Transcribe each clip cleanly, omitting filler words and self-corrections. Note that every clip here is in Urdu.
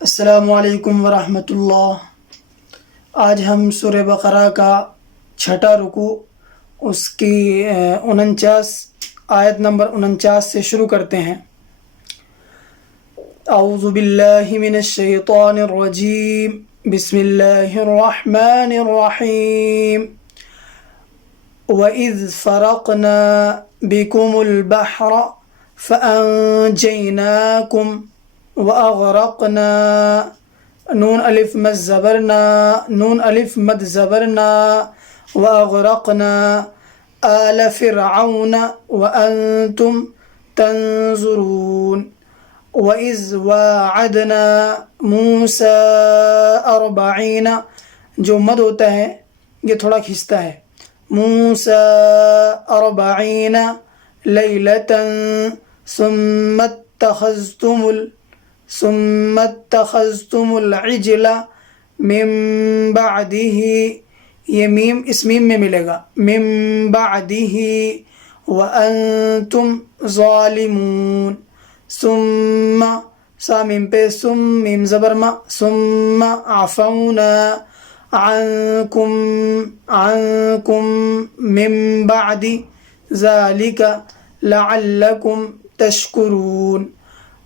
السلام علیکم ورحمۃ اللہ۔ آج ہم سورہ بقرہ کا چھٹا رکوع اس کی 49 آیت نمبر 49 سے شروع کرتے ہیں۔ اعوذ باللہ من الشیطان الرجیم، بسم اللہ الرحمن الرحیم۔ وَإِذْ فَرَقْنَا بِكُمُ الْبَحْرَ فَأَنْجَيْنَاكُمْ وَأَغْرَقْنَا نون الف مد زبرنا وَأَغْرَقْنَا آلَ فِرْعَوْنَ وَأَنْتُمْ تَنْظُرُونَ۔ وَإِذْ وَاعَدْنَا مُوسَىٰ 40، جو مد ہوتا ہے یہ تھوڑا کھنچتا ہے، مُوسَىٰ 40 لَيْلَةً ثم اتخذتم العجل من بعده، یہ میم اس میم میں ملے گا، من بعده وانتم ظالمون۔ ثم سا میم پہ ثم میم زبر ما، ثم عفونا عنكم من بعد ذلك لعلكم تشكرون۔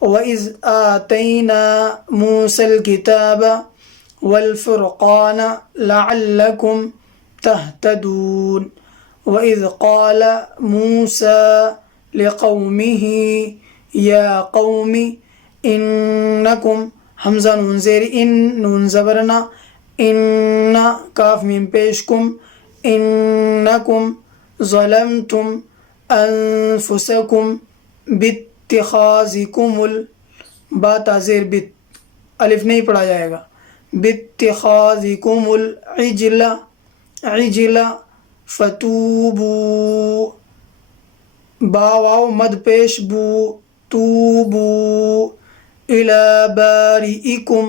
وَإِذْ آتَيْنَا مُوسَى الْكِتَابَ وَالْفُرْقَانَ لَعَلَّكُمْ تَهْتَدُونَ۔ وَإِذْ قَالَ مُوسَى لِقَوْمِهِ يَا قَوْمِ إِنَّكُمْ حمزہ نون زیر ان نون زبرنا ان کاف میم پیشکم انکم ظلمتم انفسکم باتخاذکم با تازیر بت الف نہیں پڑھا جائے گا، باتخاذکم العجل فتوبوا با واو مد پیش بو توبوا الی بارئکم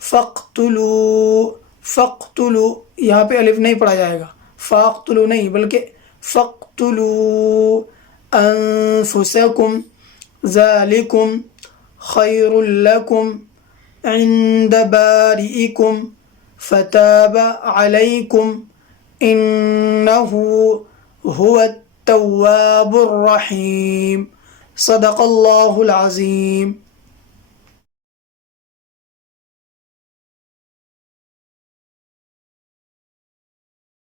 فاقتلوا یہاں پہ الف نہیں پڑھا جائے گا، فاقتلوا نہیں بلکہ فاقتلوا انفسکم ذالکم خیر لکم عند بارئکم فتاب علیکم انہ هو التواب الرحیم۔ صدق اللہ العظیم۔